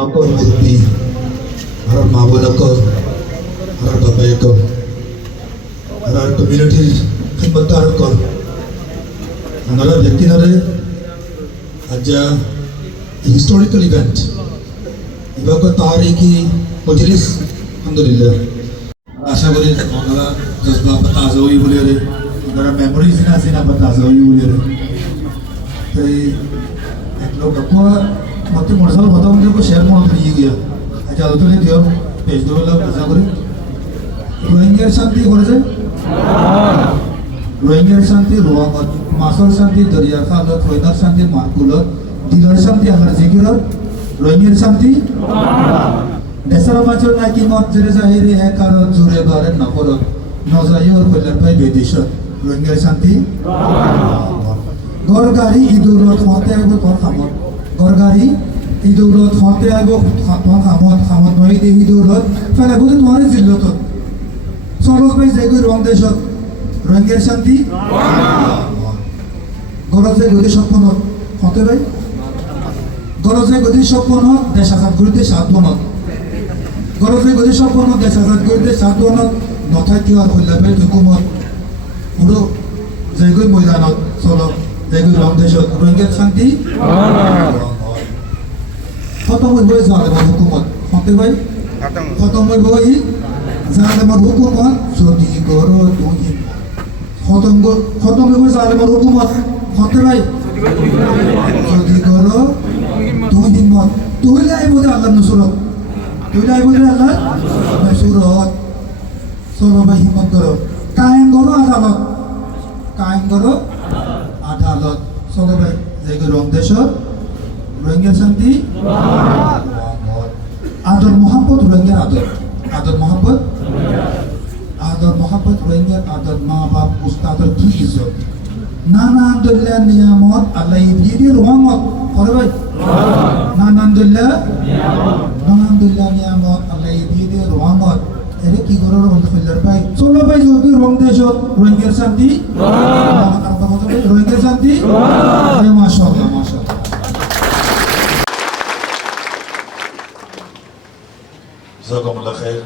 Ako muti harar mawala ko harar babay ko harar community khidmatar ko harar ব্যক্তি nare aja historical event ibako tarikhi majlis alhamdulillah আশা করি আমরা জজবা তাজা হই বলে রে আমরা মেমোরিজ না সিনা তাজা হই বলে রে তাই এক লোক को मत मोटरसाइकिल बताओ मुझे को शेयर मोड नहीं गया अच्छा तो ले दियो पेज दो वाला ऐसा करे रोहिंग्या शांति करे से रोहिंग्या शांति रोवांग मासर शांति दरिया खाल थोइना शांति मारकुल दिलर शांति हर जिगिर रोहिंग्या शांति देशरा माचर ना की मत जरे जाहिर है कारण जुरे बारे न करो नजायो और कल्याण भाई बेदिश रोहिंग्या शांति घर गाड़ी इदुर होते हैं वो कौन खामत गरगारी इदौलत होते आगो खामत नई दे इदौलत फैला बुद्धि तुम्हारे जिल्लत सरोज भाई जाएगा रंग देश रंगेर शांति गरज जाए गति सपन होते भाई गरज जाए गति सपन देश आजाद करते साधन गरज जाए गति सपन देश आजाद करते साधन नथा क्यों और फैला भाई हुकूमत पुरो जाएगा मैदान चलो जाएगा रंग देश रंगेर शांति खत्म हो गए जालिम हुकूमत होते भाई खत्म हो गई जालिम हुकूमत যদি করো তুমি खत्म हो गए जालिम हुकूमत होते भाई যদি করো তুমি হিম্মত তুই লাই বলে আল্লাহ নুসরত তুই লাই বলে আল্লাহ নুসরত চলো ভাই হিম্মত করো কায়েম করো আদালত চলো ভাই জায়গা রং দেশত रोहिंग्या शांति आदर मोहब्बत रोहिंग्या आदर मोहब्बत रोहिंग्या आदर माँ बाप उस्ताद की इज्जत नाना दुल्ला नियामत अल्लाह ये रोहमत और भाई नाना दुल्ला नियामत अल्लाह ये रोहमत अरे की करो रोहन फिल्डर भाई चलो भाई जो भी रोंग देश रोहिंग्या शांति माशाअल्लाह جزاكم الله خير.